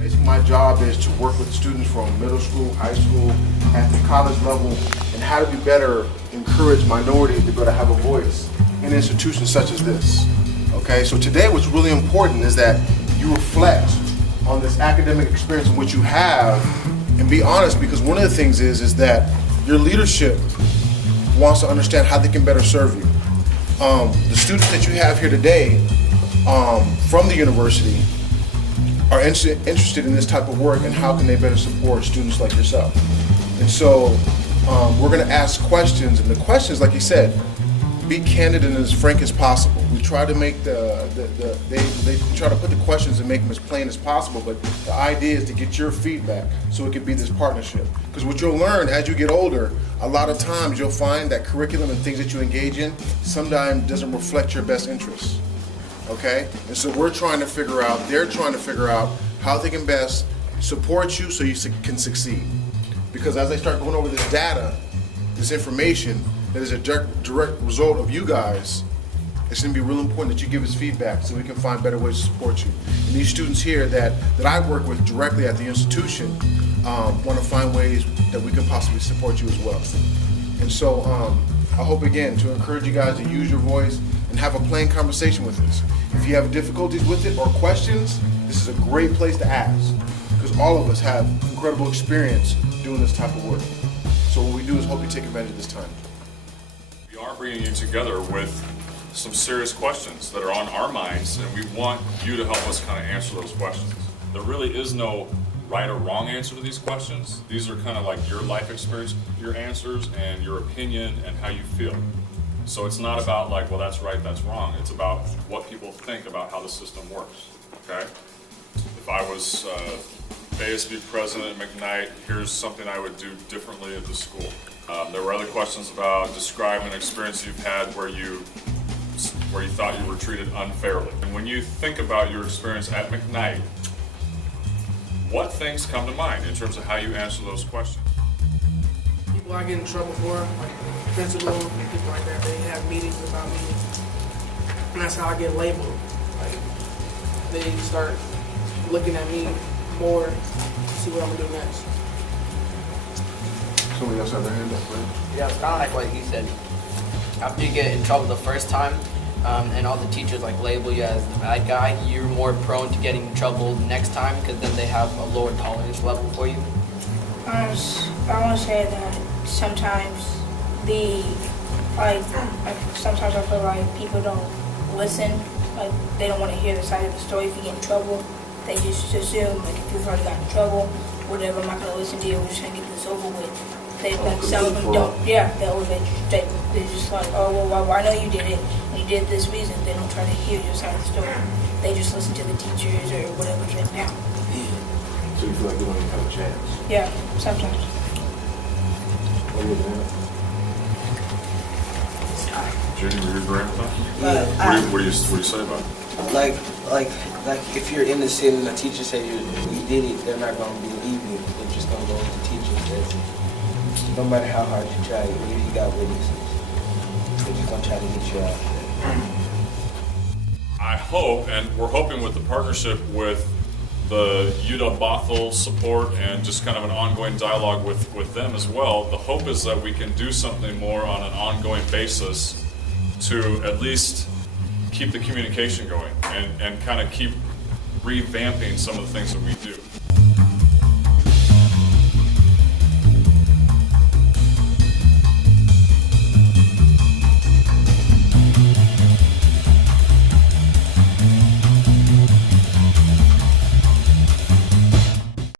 Basically, my job is to work with students from middle school, high school, at the college level, and how do we better encourage minorities to be able to have a voice in institutions such as this. Okay, so today what's really important is that you reflect on this academic experience in which you have and be honest, because one of the things is that your leadership wants to understand how they can better serve you. The students that you have here today from the university are interested in this type of work and how can they better support students like yourself. And so we're going to ask questions, and the questions, like you said, be candid and as frank as possible. We try to make they try to put the questions and make them as plain as possible, but the idea is to get your feedback so it can be this partnership. Because what you'll learn as you get older, a lot of times you'll find that curriculum and things that you engage in sometimes doesn't reflect your best interests. Okay? And so they're trying to figure out how they can best support you so you can succeed. Because as they start going over this data, this information, that is a direct result of you guys, it's going to be real important that you give us feedback so we can find better ways to support you. And these students here that I work with directly at the institution want to find ways that we can possibly support you as well. And so I hope, again, to encourage you guys to use your voice and have a plain conversation with us. If you have difficulties with it or questions, this is a great place to ask, because all of us have incredible experience doing this type of work. So what we do is hope you take advantage of this time. We are bringing you together with some serious questions that are on our minds, and we want you to help us kind of answer those questions. There really is no right or wrong answer to these questions. These are kind of like your life experience, your answers, and your opinion and how you feel. So it's not about like, well, that's right, that's wrong. It's about what people think about how the system works, okay? If I was ASB president at McKnight, here's something I would do differently at the school. There were other questions about describe an experience you've had where you thought you were treated unfairly. And when you think about your experience at McKnight, what things come to mind in terms of how you answer those questions? People I get in trouble for, like principal and people like that, they have meetings about me, and that's how I get labeled. Like they start looking at me more to see what I'm gonna do next. Somebody else have their hand up, right? Yeah, it's kind of like what he said. After you get in trouble the first time, and all the teachers like label you as the bad guy, you're more prone to getting in trouble the next time because then they have a lower tolerance level for you. I want to say that sometimes sometimes I feel like people don't listen. Like they don't want to hear the side of the story. If you get in trouble, they just assume like if you've already gotten in trouble, whatever, I'm not gonna listen to you. We're just gonna get this over with. They like some of them don't. Yeah, they're just like, oh well, I know you did it. And you did this reason. They don't try to hear your side of the story. They just listen to the teachers or whatever's written down. So you feel like you don't even have a chance? Yeah, sometimes. Judy, were you agreeing with Yeah. that? What do you say about it? Like if you're innocent and the teacher say you did it, they're not gonna believe you. They're just gonna go with the teacher and say, no matter how hard you try, even if you got witnesses, they're just gonna try to get you out. I hope, and we're hoping with the partnership with the UW-Bothell support and just kind of an ongoing dialogue with them as well, the hope is that we can do something more on an ongoing basis to at least keep the communication going and kind of keep revamping some of the things that we do.